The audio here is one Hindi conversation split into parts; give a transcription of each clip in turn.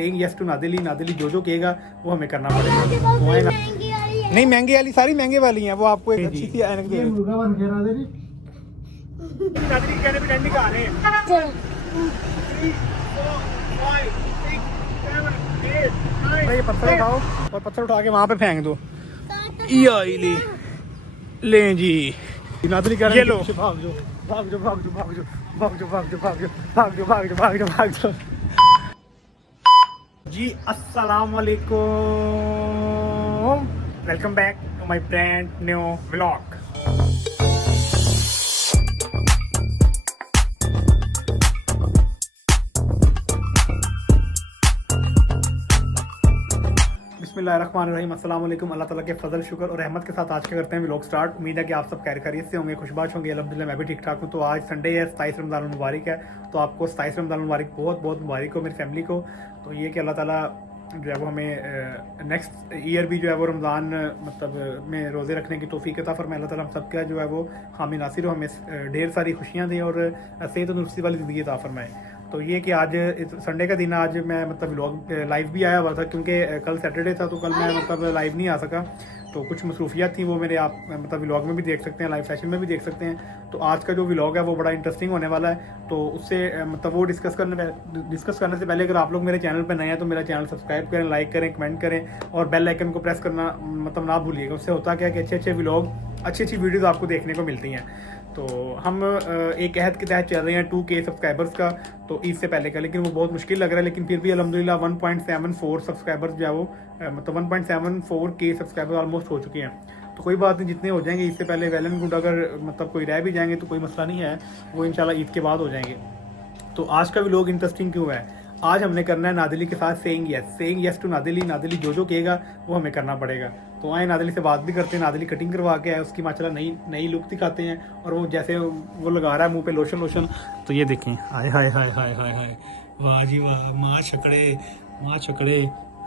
यस टू नादिली, नादिली जो जो कहेगा वो हमें करना पड़ेगा। नहीं महंगी वाली सारी महंगे वाली हैं, वो आपको एक अच्छी सी ऐनक दे मुर्गा बन गया नादिली। नादिली के कहने पे डंडी खा रहे हैं। 3 4 5 6 7 8 9 पत्थर उठाओ और पत्थर उठा के वहाँ पे फेंक दो। ले ले जी नादिली कह रहे हैं भाग जाओ भाग जाओ भाग जाओ भाग जाओ भाग जाओ भाग जाओ भाग जाओ भाग जाओ भाग जाओ भाग जाओ भाग जाओ जी। अस्सलाम वालेकुम, welcome back to my brand new vlog. बिस्मिल्लाहिर्रहमानिर्रहीम, अस्सलाम वालेकुम। अल्लाह ताला के फजल शुक्र और रहमत के साथ आज के करते हैं व्लॉग स्टार्ट। उम्मीद है कि आप सब खैरियत से होंगे, खुशबाश होंगे। अल्हम्दुलिल्लाह मैं भी ठीक ठाक हूँ। तो आज संडे है, 27 रमज़ान मुबारक है। तो आपको 27 रमज़ान मुबारक बहुत बहुत मुबारक हो मेरी फैमिली को। तो ये कि अल्लाह ताला जो है वो हमें नेक्स्ट ईयर भी जो है वो रमज़ान मतलब में रोज़े रखने की तौफीक अता फरमाए। अल्लाह ताला हम सब का जो है वो हामी नासिर हो, हमें ढेर सारी खुशियाँ दें और सेहत तंदुरुस्ती वाली ज़िंदगी अता फरमाए। तो ये कि आज संडे का दिन, आज मैं मतलब व्लॉग लाइव भी आया हुआ था क्योंकि कल सैटरडे था, तो कल मैं मतलब लाइव नहीं आ सका। तो कुछ मसरूफियात थी, वो मेरे आप मतलब व्लॉग में भी देख सकते हैं, लाइव सेशन में भी देख सकते हैं। तो आज का जो व्लॉग है वो बड़ा इंटरेस्टिंग होने वाला है। तो उससे मतलब वो डिस्कस करने से पहले अगर आप लोग मेरे चैनल पर नए हैं तो मेरा चैनल सब्सक्राइब करें, लाइक करें, कमेंट करें और बेल आइकन को प्रेस करना मतलब ना भूलिएगा। उससे होता क्या है कि अच्छे अच्छे व्लॉग, अच्छी अच्छी वीडियोज़ आपको देखने को मिलती हैं। तो हम एक अहद के तहत चल रहे हैं 2K सब्सक्राइबर्स का, तो ईद से पहले का, लेकिन वो बहुत मुश्किल लग रहा है। लेकिन फिर भी अल्हम्दुलिल्लाह 1.74 सब्सक्राइबर्स जो है वो मतलब 1.74K सब्सक्राइबर्स ऑलमोस्ट हो चुके हैं। तो कोई बात नहीं, जितने हो जाएंगे इससे पहले वेल एंड गुड। अगर मतलब कोई रह भी जाएंगे तो कोई मसला नहीं है, वो इंशाल्लाह ईद के बाद हो जाएंगे। तो आज का भी लोग इंटरेस्टिंग क्यों है, आज हमने करना है नादिली के साथ सेइंग यस टू नादिली, नादिली जो जो कहेगा वो हमें करना पड़ेगा। तो आए नादिली से बात भी करते हैं। नादिली कटिंग करवा के आए, उसकी माशाल्लाह नई लुक दिखाते हैं। और वो जैसे वो लगा रहा है मुंह पे लोशन, तो ये देखें, हाय हाय हाय हाय हाय हाय, वाह जी वाह, माँ छकड़े।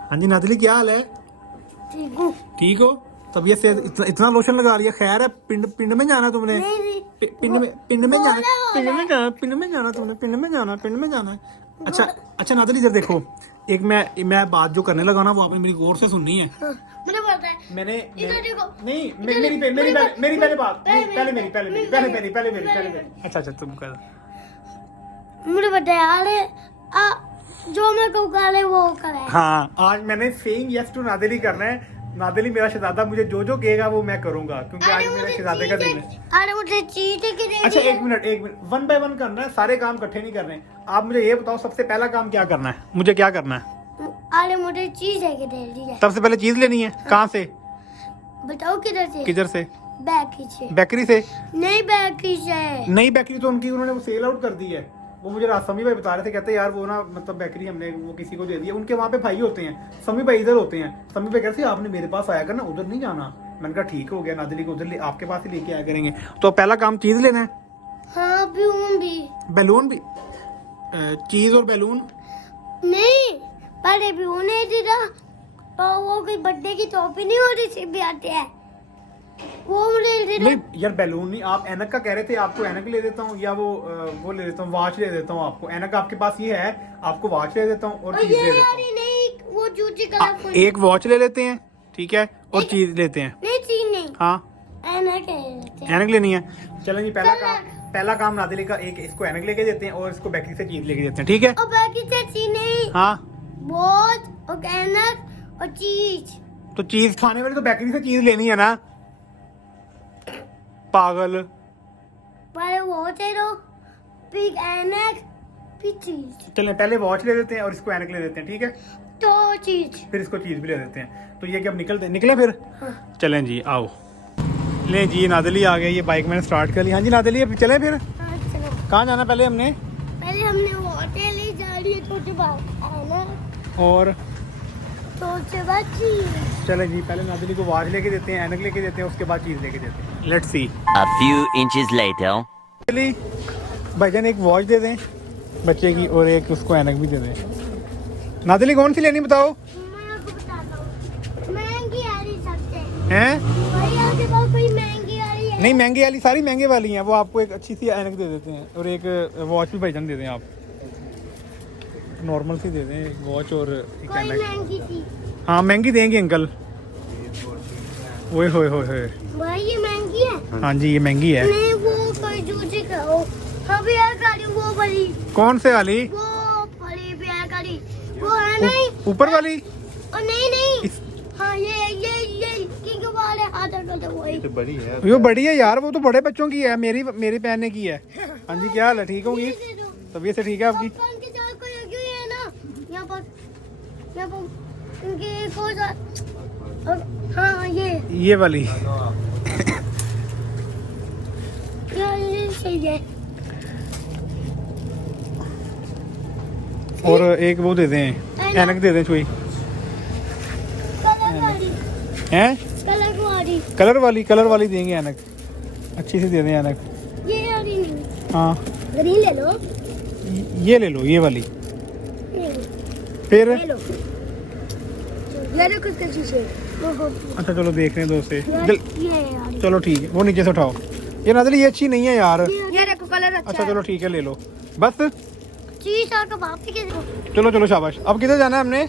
हाँ जी नादिली, क्या हाल है? ठीक हो? तबीयत से इतना लोशन लगा लिया, खैर है? पिंड में जाना तुमने? पिंड में जाना। अच्छा नादिली, इधर देखो, एक मैं बात जो करने लगा ना वो आपने मेरी गौर से सुननी है। मैंने नहीं मेरी पहले बात, पहले मेरी। अच्छा तुम कर। मुझे बताया जो मैं कहूँ करे वो करे। हाँ, आज मैंने सेइंग यस टू नादिली करना है। नादिली मेरा शहजादा, मुझे जो जो कहेगा वो मैं करूंगा क्योंकि आज मेरे शहजादे का दिन है। अरे मुझे चीज अच्छा एक मिनट, 1 बाय 1 करना है, सारे काम इकट्ठे नहीं करने। आप मुझे ये बताओ सबसे पहला काम क्या करना है, मुझे क्या करना है? अरे मुझे चीज है किधर? सबसे पहले चीज लेनी है। कहाँ से बताओ? किधर से? बेकरी से। नहीं बेकरी से। नई बेकरी तो उन्होंने वो सेल आउट कर दी है। वो मुझे समी भाई बता रहे थे, कहते यार वो ना मतलब बेकरी हमने वो किसी को दे दी है। उनके वहाँ पे भाई होते हैं, समी भाई इधर होते हैं। समी भाई कहते आपने मेरे पास आया करना, उधर नहीं जाना। मैंने कहा ठीक हो गया, नादिली को उधर आपके पास ही लेके आया करेंगे। तो पहला काम चीज लेना है। हाँ, बैलून भी चीज और बैलून नहीं, पहले बैलून है तो वो कोई बर्थडे की टॉपी नहीं होती थी भी आते हैं वो नहीं यार, बैलून नहीं। आप ऐनक का कह रहे थे, आपको ऐनक ले देता हूँ या वो ले देता हूँ, वॉच ले देता हूँ आपको। ऐनक आपके पास ये है, आपको वॉच ले देता हूँ और चीज ले देता हूँ। नहीं, वो जूती कलरफुल। एक वॉच ले लेते हैं, ठीक है, और चीज लेते हैं। नहीं चीज नहीं, हाँ ऐनक लेनी है। चलें जी, पहला काम नादिली का, एक इसको ऐनक लेके देते हैं और इसको बेकरी से चीज लेके देते हैं, ठीक है? और बेकरी से चीज नहीं, हाँ वॉच और ऐनक और चीज। तो चीज खाने वाली तो बेकरी से चीज लेनी है ना, पागल। पहले वॉच है तो फिर ऐनक फिर चीज। चलें पहले वॉच ले देते हैं और इसको ऐनक ले देते हैं, ठीक है? तो चीज, फिर इसको चीज भी ले देते हैं। तो ये कि अब निकले फिर। हाँ। चलें जी, आओ। ले जी, नादिली आ गई, ये बाइक मैंने स्टार्ट कर ली। हाँ जी नादिली, अब चलें फिर। हाँ, चलो। कहाँ जाना पहले हमने वॉच ले जा रही है, छोटे ऐनक और छोटे चीज। चलें जी, पहले नादिली को वॉच लेके देते हैं, ऐनक लेके देते हैं, उसके बाद चीज लेके देते हैं। Let's see. A few inches later. चलिए भाईजान, एक वॉच दे दें बच्चे की और एक उसको ऐनक भी दे दें। नादिली कौन सी लेनी बताओ? मैं आपको बताता हूँ, महंगी आ रही सबसे। हैं? भाई आपके पास कोई महंगी आ रही है? नहीं महंगी वाली सारी महंगे वाली हैं, वो आपको एक अच्छी सी ऐनक दे देते हैं और एक वॉच भी भाईजान दे दें आप। नॉर्मल सी दे दें, एक वॉच और एक कोई ऐनक। महंगी थी हाँ महंगी देंगे अंकल। ओए होए होए होए। भाई ये महंगी है। हाँ जी ये महंगी है। नहीं वो कोई दूसरी करो। हाँ भैया गाड़ी वो बड़ी कौन से वाली? वो बड़ी भैया गाड़ी वो है नहीं ऊपर वाली? और नहीं हाँ ये किंग वाले हाथ कर वही तो बड़ी है। वो बड़ी है यार, वो तो बड़े बच्चों की है, मेरी पहनने की है। हाँ जी क्या हाल है, ठीक होंगी? दे दो। तबीयत से ठीक है आपकी? पॉपकॉर्न के साथ कोई लगी हुई है ना यहाँ पर इनके कोई हाँ ये वाली। ये सही है। और एक वो दे दें, ऐनक दे दें छुई। कलर वाली हैं? कलर वाली कलर वाली देंगे ऐनक, अच्छी सी दे दें ऐनक। ये वाली नहीं हाँ ग्रीन ले लो ये ले लो, ये वाली। ये लो, फिर ले लो ले लो कुछ शीशे वो अच्छा चलो देख रहे हैं दोस्त से ये यार चलो ठीक है, वो नीचे से उठाओ। ये नाज़िल ये अच्छी नहीं है यार। ये देखो कलर अच्छा चलो ठीक है ले लो बस। चीज और कबाब के देखो चलो चलो शाबाश। अब किधर जाना है हमने?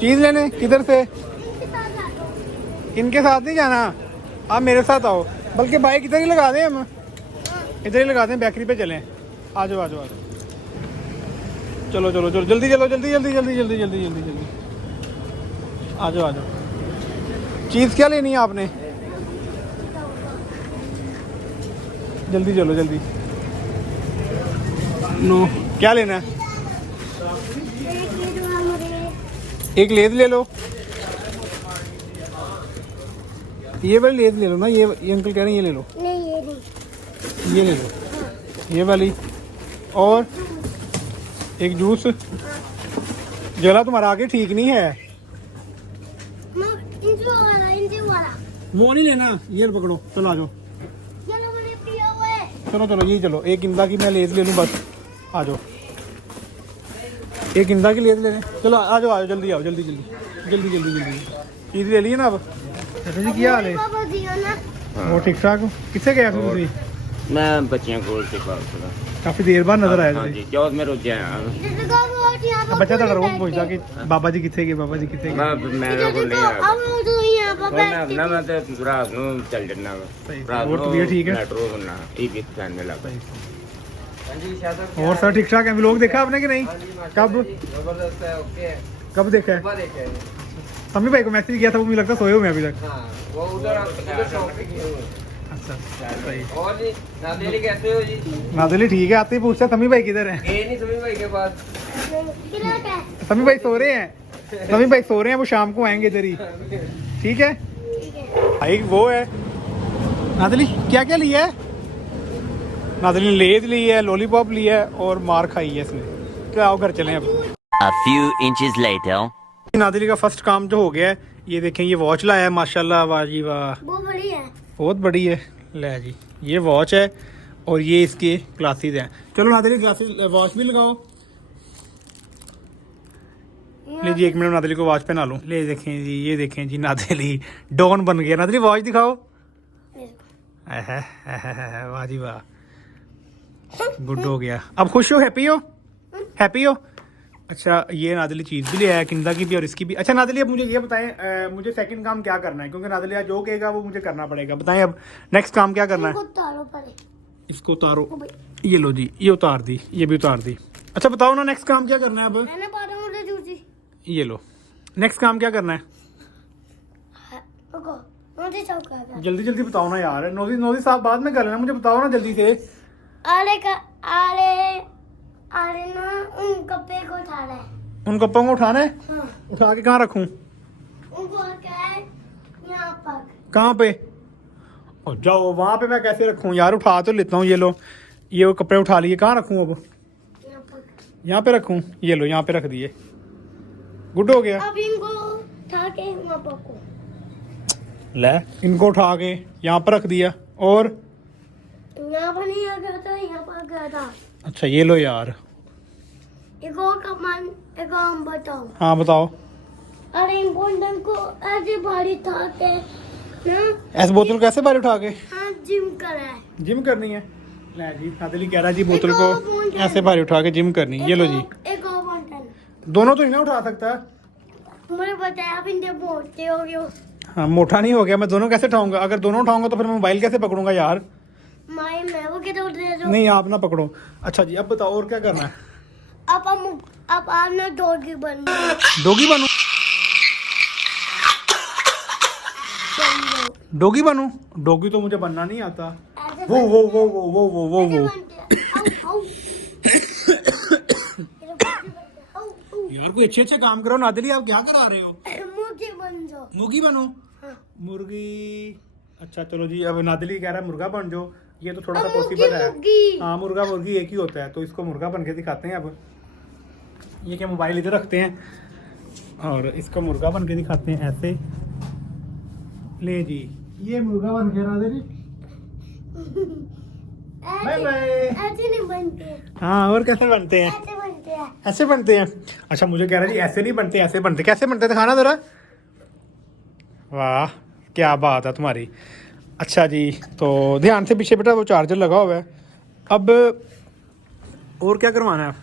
चीज़ लेने। किधर से? इनके साथ आ जाओ। इनके साथ नहीं जाना, आप मेरे साथ आओ। बल्कि बाइक इधर ही लगा दें, हम इधर ही लगा दें, बेकरी पे चलें। आ जाओ आ जाओ आ जाओ। चलो चलो चलो जल्दी चलो, जल्दी जल्दी जल्दी जल्दी जल्दी जल्दी जल्दी आ जाओ आ जाओ। चीज़ क्या लेनी है आपने? जल्दी चलो जल्दी। नो क्या लेना है? एक ये दो हमारे एक लेद ले लो, ये वाली लेद ले लो ना। ये अंकल कह रहे हैं ये ले लो, नहीं ये नहीं ये ले लो, ये वाली। और एक जूस। जला तुम्हारा आगे ठीक नहीं है, इंजो वाला वो नहीं लेना। ये पकड़ो, चलो आ जाओ। चलो मैंने पिया हुआ है चलो चलो ये चलो, एक इंदा की मैं लेद ले लूँ बस। आ जाओ, एक इंदा की लेद ले लें। चलो आ जाओ जल्दी आओ, जल्दी जल्दी जल्दी जल्दी जल्दी। चीज़ ले ली है ना अब? अच्छा जी क्या हाल है? पापा दिया ना वो ठीक ठाक हो? किससे गया फिर तुम? मैं बच्चियां को से पास करा। काफ़ी देर बाद नजर आया हाँ तुझे। जी चौथ में रुक जाए। इधर देखो वो यहाँ पर बच्चा तो पूरी रोज बैठ पूछता गए। कि बाबा जी किथे गए, बाबा जी किथे गए। मैं इधर को नहीं देखो आ अब वो तो यहाँ पर मैं बैठ अपना मैं तो रात को चल जाना। सही। रात और तबीयत ठीक है? मेट्रो होना एक एक फैन में लगा। और सर ठीक ठाक है? व्लॉग देखा आपने कि नहीं? कब जबरदस्त है। ओके कब देखा है? सुबह देखे हैं। समी भाई को मैसेज किया था, वो मुझे लगता सोए हुए हैं अभी तक। हाँ वो उधर शॉप पे गए हुए हैं। अच्छा सही। और जी नादेली कैसे हो जी? नादिली ठीक है, आते ही पूछता समी भाई किधर है। गए नहीं सभी भाई के पास? किधर है समी भाई सो रहे हैं, समी भाई सो रहे हैं, वो शाम को आएंगे इधर ही। ठीक है ठीक है भाई। वो है नादिली, क्या क्या लिया है? नादिली ने लेज ली है, लॉलीपॉप लिया है और मार खाई है इसने। क्या आओ घर चलें अब। A few inches later. नादिली का फर्स्ट काम जो हो गया है, ये देखें ये वॉच लाया है माशाल्लाह, वाह जी वाह, वो बड़ी है बहुत बड़ी है। ले जी ये वॉच है और ये इसके ग्लासेस हैं। चलो नादिली ग्लासेस वॉच भी लगाओ। ले जी 1 मिनट नादिली को वॉच पहना लूँ। ले देखें जी, ये देखें जी नादिली डॉन बन गया। नादिली वॉच दिखाओ। वाह जी वाह, गुड हो गया। अब खुश हो, हैप्पी हो? हैप्पी हो? अच्छा ये नादिली चीज़ भी ले आया, किंदा की भी और इसकी भी। अच्छा नादिली अब मुझे ये बताएं, मुझे सेकंड काम क्या करना है? क्योंकि नादिली आज जो कहेगा वो मुझे करना पड़ेगा। बताएं अब नेक्स्ट काम क्या करना है? इनको तारो पड़े इसको उतारो। ओ भाई ये लो जी, ये उतार दी, ये भी उतार दी। अच्छा बताओ ना नेक्स्ट काम क्या करना है अब? मैंने पारा मुझे जूसी ये लो, नेक्स्ट काम क्या करना है? रुको मुझे चौका है जल्दी जल्दी बताओ ना यार। नौजी नौजी साहब बाद में कर लेना, मुझे बताओ ना जल्दी से। आरे ना उन कपड़े को उठाना है उन कप्पों को उठाना है? हाँ उठा के कहाँ रखूँ? उनको क्या है यहाँ पर कहाँ पे? और जाओ वहाँ पे मैं कैसे रखूँ यार? उठा तो लेता हूँ। ये लो, ये वो कपड़े उठा लिए, कहाँ रखूँ अब? यहाँ पर यहाँ पे रखूँ? ये लो यहाँ पे रख दिए, गुड हो गया। अब इनको उठा के वहाँ पर को ले इनको उठा के यहाँ पर रख दिया। और यहाँ पर नहीं आ गया था, यहाँ पर गया था। अच्छा ये लो यार। एक और कमान एक और हम बताओ। हाँ बताओ। अरे इन बोतल को ऐसे भारी था के ना ऐसे बोतल कैसे बाहर उठा के? हाँ जिम करा है जिम करनी है? ले जी नादिली कह रहा है जी बोतल को ऐसे बाहर उठा के जिम करनी है। ये लो जी, एक और दोनों तो नहीं ना उठा सकता। मुझे पता है आप इनके मोटे हो गए हो। हाँ मोटा नहीं हो गया, मैं दोनों कैसे उठाऊंगा? अगर दोनों उठाऊंगा तो फिर मैं मोबाइल कैसे पकड़ूंगा यार? माई मैं वो किधर उठ रहे हो? नहीं आप ना पकड़ो। अच्छा जी अब बताओ और क्या करना है? आप ना डॉगी बन डोगी बनूं? डोगी बनूं? डोगी तो मुझे बनना नहीं आता। वो वो वो वो वो वो वो वो यार कोई अच्छे अच्छे काम करो नादिली, आप क्या करा रहे हो? मुर्गी बन जाओ। मुर्गी बनो? मुर्गी? अच्छा चलो जी, अब नादिली कह रहा है मुर्गा बन जाओ, ये तो थोड़ा सा पॉसिबल है। हाँ मुर्गा मुर्गी एक ही होता है, तो इसको मुर्गा बन के दिखाते हैं। अब ये क्या मोबाइल इधर रखते हैं और इसको मुर्गा बन के दिखाते हैं ऐसे। ले जी ये मुर्गा बन के नादिली। Bye bye. ऐसे नहीं बनते। हाँ और कैसे बनते हैं? ऐसे बनते हैं। ऐसे बनते हैं? अच्छा मुझे कह रहा है जी ऐसे नहीं बनते, ऐसे बनते। कैसे बनते दिखाना जरा। वाह क्या बात है तुम्हारी। अच्छा जी तो ध्यान से पीछे बेटा, वो चार्जर लगा हुआ है। अब और क्या करवाना है?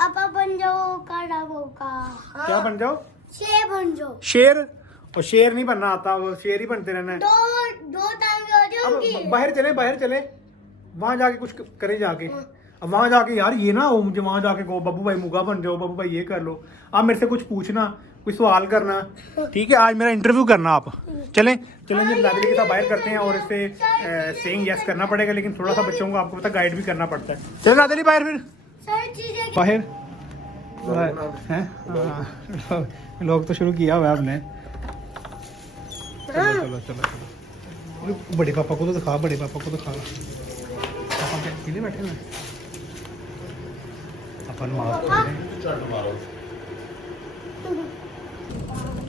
अब आप बन जाओ काढ़ा का। क्या बन जाओ? शेर बन जाओ। शेर? और शेर नहीं बनना आता, वो शेर ही बनते रहना है। दो टांगे हो जाएंगी। अब बाहर चले वहां जाके कुछ करे जाके। अब वहां जाके यार ये ना हो मुझे वहां जाके कहो बब्बू भाई मुर्गा बन जाओ, बब्बू भाई ये कर लो। आप मेरे से कुछ पूछना, कोई सवाल करना, ठीक है? आज मेरा इंटरव्यू करना आप। चलें जी नादिली के साथ बाहर करते हैं और इससे सेइंग यस करना पड़ेगा, लेकिन थोड़ा सा बच्चों को आपको पता गाइड भी करना पड़ता है। चलो नादिली बाहर, फिर सारी चीजें बाहर हैं। लोग तो शुरू किया हुआ है आपने। चलो चलो चलो चलो बड़े पापा को तो दिखा, बड़े पापा को दिखा। पापा क्या पीले बैठे हुए? अपन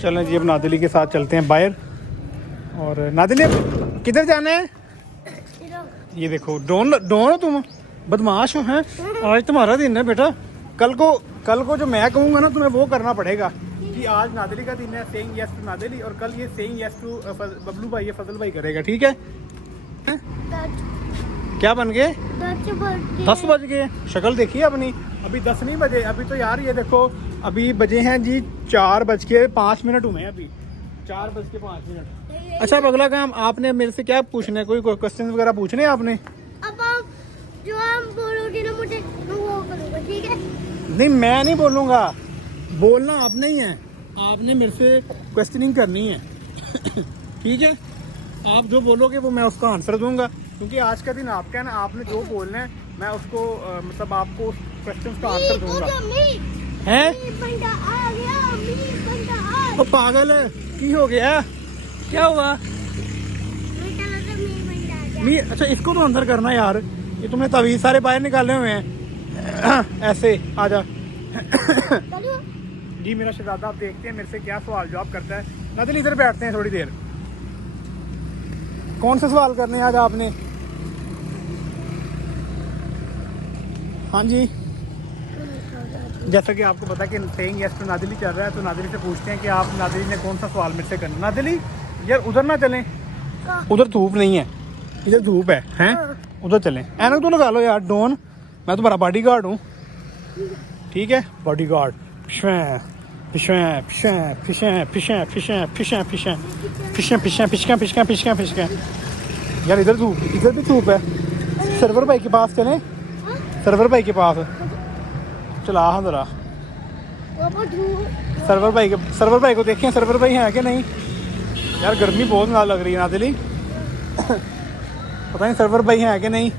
चलें जी अब नादिली के साथ चलते हैं बाहर। और नादिली अब किधर जाना है? ये देखो डॉन हो तुम, बदमाश हो हैं। आज तुम्हारा दिन है बेटा, कल को जो मैं कहूँगा ना तुम्हें वो करना पड़ेगा कि आज नादिली का दिन है, सेइंग यस टू नादिली, और कल ये सेइंग यस टू बबलू भाई, ये फजल भाई करेगा, ठीक है? क्या बन गए? 10 बज गए। शक्ल देखिए अपनी, अभी 10 नहीं बजे। अभी तो यार ये देखो अभी बजे हैं जी 4:05 हुए हैं अभी, 4:05। अच्छा अब अगला काम आपने मेरे से क्या पूछना है? कोई क्वेश्चन वगैरह पूछने हैं आपने? अब आप जो आप बोलोगे ना मुझे मैं वो करूँगा, ठीक है? नहीं मैं नहीं बोलूँगा, बोलना आपने ही है। आपने मेरे से क्वेश्चनिंग करनी है ठीक है? आप जो बोलोगे वो मैं उसका आंसर दूंगा, क्योंकि आज का दिन आपका है ना। आपने जो बोलना है मैं उसको मतलब आपको उस क्वेश्चन का आंसर दूंगा। हैं? ओ पागल है, की हो गया? क्या हुआ? मी अच्छा इसको तो अंदर करना यार, ये तुमने तभी सारे बाहर निकाले हुए हैं ऐसे। आजा जी मेरा शहजादा, आप देखते हैं मेरे से क्या सवाल जवाब करता है। नादिल इधर बैठते हैं थोड़ी देर। कौन से सवाल करने हैं आज आपने? हाँ जी जैसा कि आपको पता कि सेइंग यस टू नादिली चल रहा है, तो नादिली से पूछते हैं कि आप नादिली ने कौन सा सवाल मेरे से करना। नादिली यार उधर ना चलें, उधर धूप नहीं है, इधर धूप है हैं? उधर चलें। ऐनक तो लगा लो यार डॉन, मैं तुम्हारा बॉडी गार्ड हूँ, ठीक है? Body guard. यार इधर धूप, इधर भी धूप है। सर्वर भाई के पास चलें, सर्वर भाई के पास चला। हाँ जरा सर्वर भाई को देखें, सर्वर भाई है कि नहीं? यार गर्मी बहुत ना लग रही है नादिली पता नहीं सर्वर भाई है कि नहीं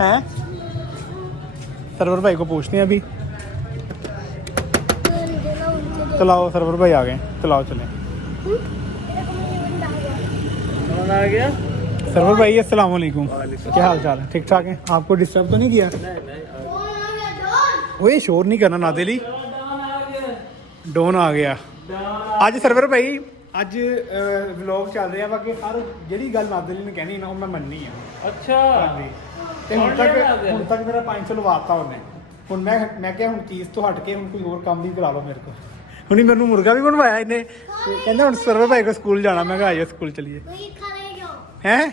हैं? सर्वर भाई को पूछते हैं अभी। चलाओ सर्वर भाई आ गए, चलाओ चलें। आ गया सर्वर भाई अस्सलाम वालेकुम, क्या हाल चाल है? ठीक ठाक है? आपको डिस्टर्ब तो नहीं किया? वो शोर नहीं करना नादिली, डॉन आ गया। ਅੱਜ ਸਰਵਰ ਭਾਈ ਅੱਜ ਵਲੌਗ ਚੱਲ ਰਿਹਾ ਵਾ ਕਿ ਹਰ ਜਿਹੜੀ ਗੱਲ ਨਾਦਲੀ ਨੇ ਕਹਿਣੀ ਨਾ ਉਹ ਮੈਂ ਮੰਨਣੀ ਆ। ਅੱਛਾ ਹਾਂਜੀ ਤੇ ਹੁਣ ਤੱਕ ਮੇਰਾ 500 ਲਵਾਤਾ ਉਹਨੇ। ਹੁਣ ਮੈਂ ਕਿਹਾ ਹੁਣ ਚੀਜ਼ ਤੋਂ ਹਟ ਕੇ ਹੁਣ ਕੋਈ ਹੋਰ ਕੰਮ ਵੀ ਕਰਾ ਲਓ ਮੇਰੇ ਕੋਲ। ਹੁਣੀ ਮੈਨੂੰ ਮੁਰਗਾ ਵੀ ਬਣਵਾਇਆ ਇਹਨੇ, ਕਹਿੰਦਾ ਹੁਣ ਸਰਵਰ ਭਾਈ ਕੋ ਸਕੂਲ ਜਾਣਾ। ਮੈਂ ਕਿਹਾ ਆइए स्कूल चलिए। हैं?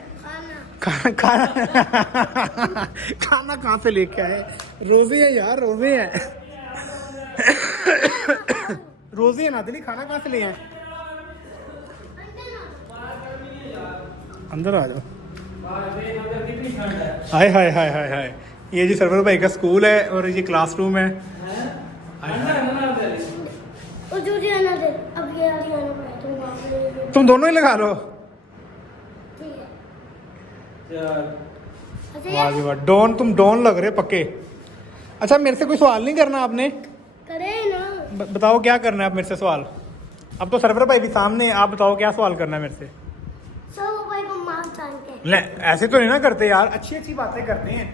खाना कहाँ से लेके आए? रोजे हैं यार, रोजे हैं। रोजी है नादली, खाना कहाँ से ले आए? अंदर आ जाओ। हाय हाय हाय हाय हाय, ये जी सरवर भाई का स्कूल है और ये क्लासरूम है। और जो आना दे, अब ये आना पड़ा तो वहाँ पे तुम दोनों ही लगा लो। ठीक है। वाह जी वाह, डॉन, तुम डॉन लग रहे पक्के। अच्छा मेरे से कोई सवाल नहीं करना आपने? करे ना। बताओ क्या करना है आप मेरे से सवाल? अब तो सरवर भाई भी सामने है, आप बताओ क्या सवाल करना है मेरे से? सब भाई को मार तान के। ले, ऐसे तो नहीं ना करते यार, अच्छी अच्छी बातें करते हैं।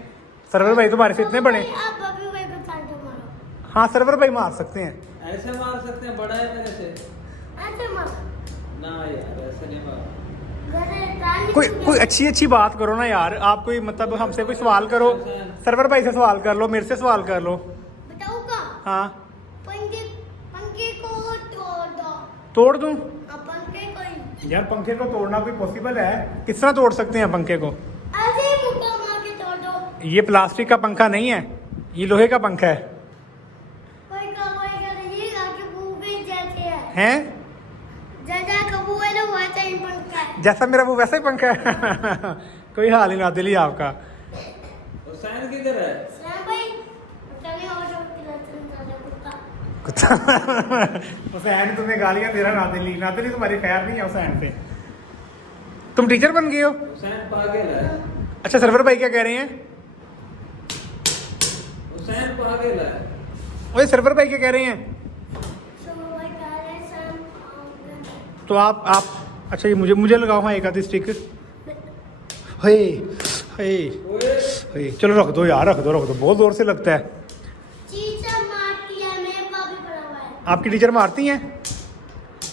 सरवर भाई तुम्हारे से इतने बड़े। आप अभी भाई को तान के मारो। हाँ सरवर भाई मार सकते हैं। ऐसे मार सकते हैं, बड़ा है मेरे से। ऐसे मारो। ना यार ऐसे नहीं मार। कोई अच्छी अच्छी बात करो ना यार, आप कोई मतलब हमसे कोई सवाल करो, सरवर भाई से सवाल कर लो, मेरे से सवाल कर लो। बताओ का? हाँ पंखे पंखे को तोड़ दो। तोड़ दूं? पंखे को ही। यार पंखे को तोड़ना कोई पॉसिबल है? किस तरह तोड़ सकते हैं पंखे को? ऐसे ही मुक्का मार के तोड़ दो। ये प्लास्टिक का पंखा नहीं है, ये लोहे का पंखा है। कोई का नहीं, आके बूबी जैसे है। हैं? जैसा कबू है ना वैसा ही पंखा है। जैसा मेरा वो वैसा ही पंखा है। कोई हाल ही ना दिली आपका। हुसैन किधर है? सलाम भाई। चलिए और सब कुत्ता। हुसैन तुम्हें गालियां दे रहा नादिली, नादिली तुम्हारी खैर नहीं है हुसैन पे। तुम टीचर बन गए हो? हुसैन पागल है। अच्छा सरवर भाई क्या कह रहे हैं? हुसैन पागल है। ओए सरवर भाई क्या कह रहे हैं? सब भाई कह रहे हैं शाम तो आप अच्छा ये मुझे लगाओ हाँ एक आधी स्टिक। हे हे हे, चलो रख दो यार, रख दो बहुत जोर से लगता है। चीचा मारती है, मेरे पापी पड़ा हुआ है। आपकी टीचर मारती हैं?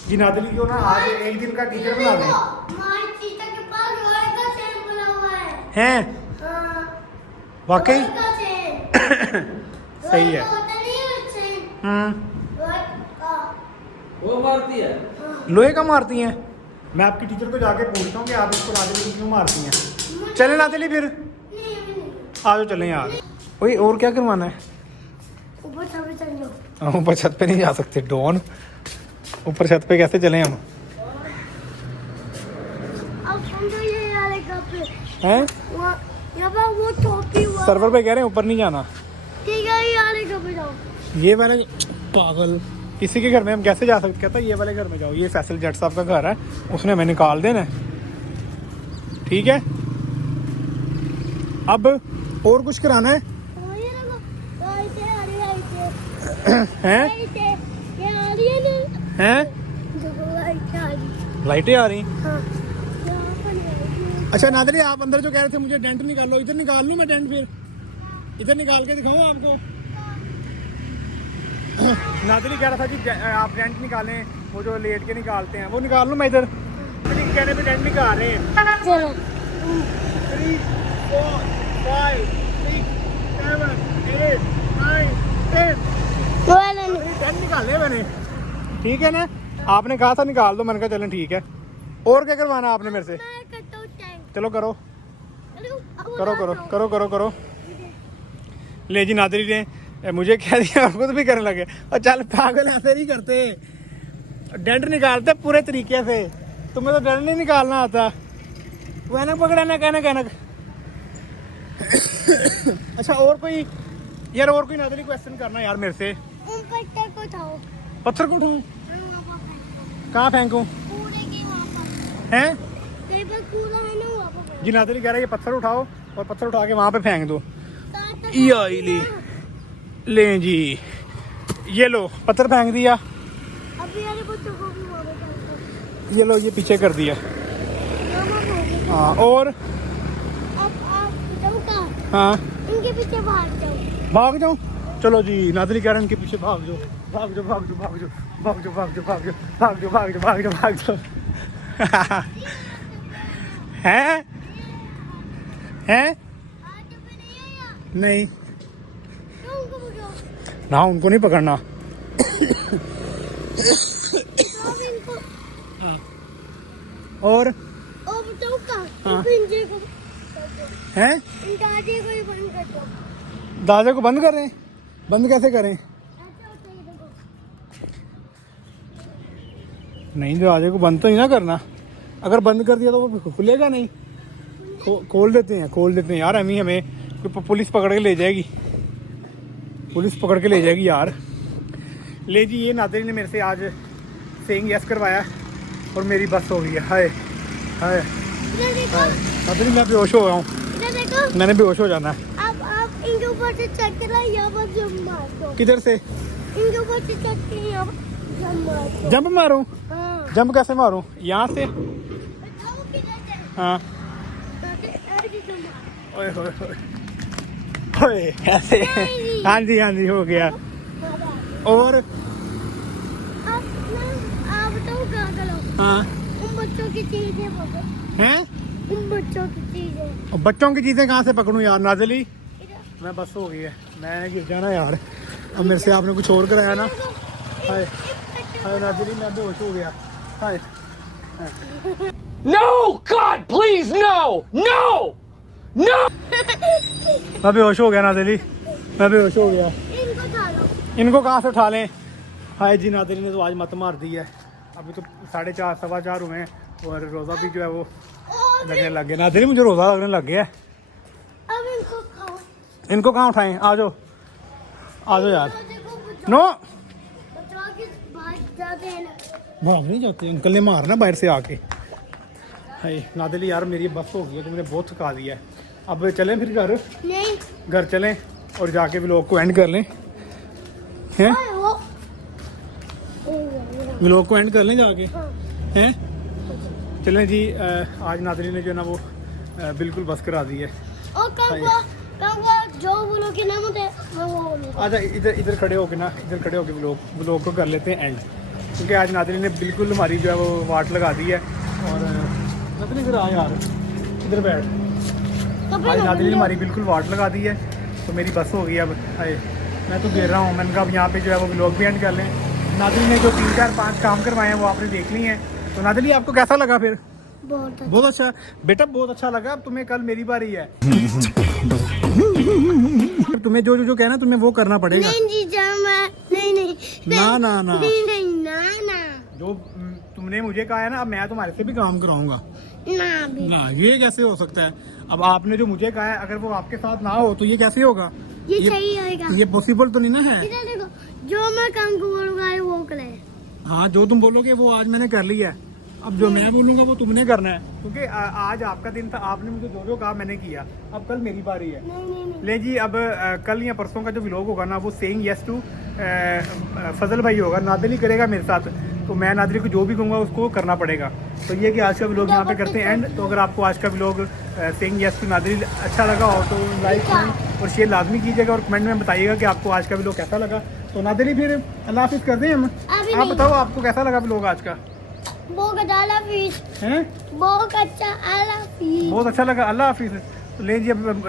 जी नादिली क्यों ना आज एक दिन का टीचर बना दें। हमारी चीचा के पास लोहे का चैन बना हुआ है। हैं? हाँ। वाकई? लोहे का चैन। सही है। लोहे का होता नहीं है चैन। लोहे का। वो मारती है। लोहे का मारती हैं? मैं आपकी टीचर को जाके पूछता हूँ कि आप इसको नादिली को क्यों मारती हैं। चले नादिली फिर आ जाओ, चलें यार। ओए और क्या करवाना है? ऊपर सब चल जाओ। ऊपर छत पे नहीं जा सकते डॉन, ऊपर छत पे कैसे चलें हम? अब समझो ये वाले कपड़े हैं? यहाँ पर वो टोपी हुआ। सर्वर पे कह रहे हैं ऊपर नहीं जाना। ठीक है ये वाले कपड़े जाओ। ये वाले पागल, किसी के घर में हम कैसे जा सकते? कहता है ये वाले घर में जाओ, ये फैसल जट साहब का घर है, उसने हमें निकाल देना है। ठीक है अब और कुछ कराना है? हैं? हैं? लाइटें आ रही? अच्छा नादरी आप अंदर जो कह रहे थे मुझे डेंट निकाल लो, इधर निकाल लूँ मैं डेंट? फिर इधर निकाल के दिखाऊँ आपको? नादरी कह रहा था कि आप डेंट निकालें, वो जो लेट के निकालते हैं वो निकाल लूँ मैं इधर? कहने पे डेंट निकाल रहे हैं। चलो 3 4 5 6 7 8 9 10 10 निकाले मैंने। ठीक है ना, आपने कहा था निकाल दो, मैंने कहा चलें ठीक है। और क्या करवाना आपने मेरे से? चलो करो करो करो करो करो करो। ले जी नादरी ने मुझे कह दिया और खुद भी करने लगे। और चल पागल ऐसे नहीं करते, डेंट निकालते पूरे तरीके से। तुम्हें तो डेंट नहीं निकालना आता। वो ऐनक पकड़ाना कहना। अच्छा और कोई यार, और कोई नादरी क्वेश्चन करना यार मेरे से। पत्थर को उठाओ। पत्थर को उठाऊं? कहाँ फेंकूं? हैं? कूड़ा है ना वहाँ पर। जी नादरी कह रहा है ये पत्थर उठाओ और पत्थर उठा के वहाँ पे फेंक दो। ये ले जी, ये लो पत्थर फेंक दिया। अभी वाले बच्चों को भी वहाँ पे फेंक दो। ये लो ये पीछे कर दिया। हाँ और? अब आप जाओ कहाँ? हाँ इनके पीछे भाग जाऊँ? चलो जी नादरी कह रहे हैं इनके पीछे भाग जाओ भाग जाओ भाग जाओ भाग जाओ भाग जाओ भाग जाओ भाग जाओ भाग जाओ भाग जाओ भाग जाओ भाग जाओ। हैं? हैं? नहीं ना, उनको नहीं पकड़ना। हाँ। और हाँ। हैं? दादा को बंद कर रहे हैं? बंद कैसे करें? नहीं, दरवाजे को बंद तो नहीं ना करना। अगर बंद कर दिया तो वो खुलेगा नहीं। खोल देते हैं यार। हमें पुलिस पकड़ के ले जाएगी, यार। ले जी, ये नादरी ने मेरे से आज सेइंग यस करवाया और मेरी बस हो गई है। हाय हाय इधर देखो, नादरी, मैं बेहोश हो गया हूँ। इधर देखो। मैंने बेहोश हो जाना है। आप इनके ऊपर से चढ़ के ना यहाँ पर जंप मार दो। किधर से इनके ऊपर से चढ़ के यहाँ पर जंप मार दो। जंप मारूं? हाँ। जंप कैसे मारूं? यहाँ से? बताओ किधर से? हाँ। ऐसे जंप मारो। ओए होए होए होए, ऐसे। नहीं। हाँ जी, हो गया। और आप बताओ क्या करो? हाँ उन बच्चों की चीजें पकड़ो। हैं? उन बच्चों की चीजें। और बच्चों की चीजें कहाँ से पकड़ूं यार नाज़ली? इधर। मैं बस हो गई है, मैं गिर जाना यार। अब मेरे से आपने कुछ और कराया ना। हाय हाय नाज़ली, मैं बेहोश हो गया। हाय No! God, please, no! No! No! मैं बेहोश हो गया नाज़ली, मैं बेहोश हो गया। इनको उठा लो। इनको कहाँ से उठा लें? हाय जी, नाज़ली ने तो आज मत मार दी है। अभी तो 4:30 4:15 हुए हैं और रोज़ा भी जो है वो लगने लग गया। नाज़ली, मुझे रोज़ा लगने लग गया है। अब इनको खाओ। इनको कहाँ उठाएं? आ जाओ यार। देखो नो, बच्चों के भाग जाते हैं ना। भाग नहीं जाते, अंकल ने मारना बाहर से आके। हाय नादली यार, मेरी बस हो गई है, तुमने बहुत थका दिया है। अब चलें फिर नहीं। घर चलें और जाके व्लॉग को एंड कर लें। हैं? ओए हो। व्लॉग को एंड कर लें जाके। हाँ। हैं? चलें जी। आज नादली ने जो है ना वो बिल्कुल बस करा दी है। और कंगवा जो बोलो कि नाम होते मैं वो बोलूंगा। आजा इधर खड़े होके व्लॉग को कर लेते हैं एंड, क्योंकि आज नादली ने बिल्कुल हमारी जो है वो वाट लगा दी है। और नादली इधर आ यार, इधर बैठ। आज नादली ने हमारी बिल्कुल वाट लगा दी है, तो मेरी बस हो गई। अब हाय, मैं तो गिर रहा हूँ। मैंने कहा अब यहाँ पे जो है वो व्लॉग भी एंड कर लें। नादली ने जो 3 4 5 काम करवाए हैं वो आपने देख लिए हैं। तो नादली, आपको कैसा लगा फिर? बहुत अच्छा बेटा, बहुत अच्छा लगा। अब तुम्हें कल मेरी बारी है। तुम्हें जो कहना तुम्हें वो करना पड़ेगा। नहीं जीजा, मैं नहीं ना ना जो तुमने मुझे कहा है ना, अब मैं तुम्हारे से भी काम कराऊंगा ना भी। ना। ये कैसे हो सकता है? अब आपने जो मुझे कहा है, अगर वो आपके साथ ना हो तो ये कैसे होगा? ये सही होएगा। ये पॉसिबल तो नहीं ना है। इधर देखो, जो मैं काम को बोलूंगा वो करे। हाँ, जो तुम बोलोगे वो आज मैंने कर लिया है। अब जो मैं बोलूंगा वो तुमने करना है, क्योंकि आज आपका दिन था। आपने मुझे जो कहा मैंने किया। अब कल मेरी बारी है। नहीं। ले जी, अब कल या परसों का जो व्लॉग होगा ना वो सेइंग यस टू फजल भाई होगा। नादली करेगा मेरे साथ, तो मैं नादली को जो भी कहूँगा उसको करना पड़ेगा। तो ये कि आज का व्लॉग यहाँ पे करते हैं एंड। तो अगर आपको आज का व्लॉग सेइंग यस टू नादली अच्छा लगा हो तो लाइक कमेंट और शेयर लाजमी कीजिएगा और कमेंट में बताइएगा कि आपको आज का व्लॉग कैसा लगा। तो नादली फिर अल्लाह हाफिज़ कर दें हम। अभी आप नहीं। बताओ आपको कैसा लगा व्लॉग आज का? बहुत अच्छा फीस। हैं? बहुत अच्छा आला फीस। बहुत अच्छा लगा, अल्लाह हाफिज़। तो ले जी, अब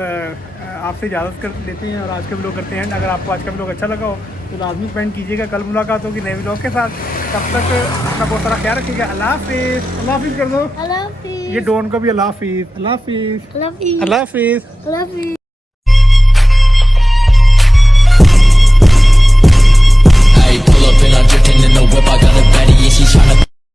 आपसे इजाज़त कर लेते हैं और आज का व्लॉग करते हैं। अगर आपको आज का व्लॉग अच्छा लगा हो तो लाजमी कमेंट कीजिएगा। कल मुलाकात होगी नए व्लॉग के साथ। तब तक अपना बहुत सारा ख्याल रखिएगा। अल्लाह हाफिज़। अल्लाह हाफिज़ कर दो। आला फीस। ये डॉन को भी अल्लाह हाफिज़। अल्लाह हाफिज़। आला फीस। अल्लाह हाफिज़। आला फीस।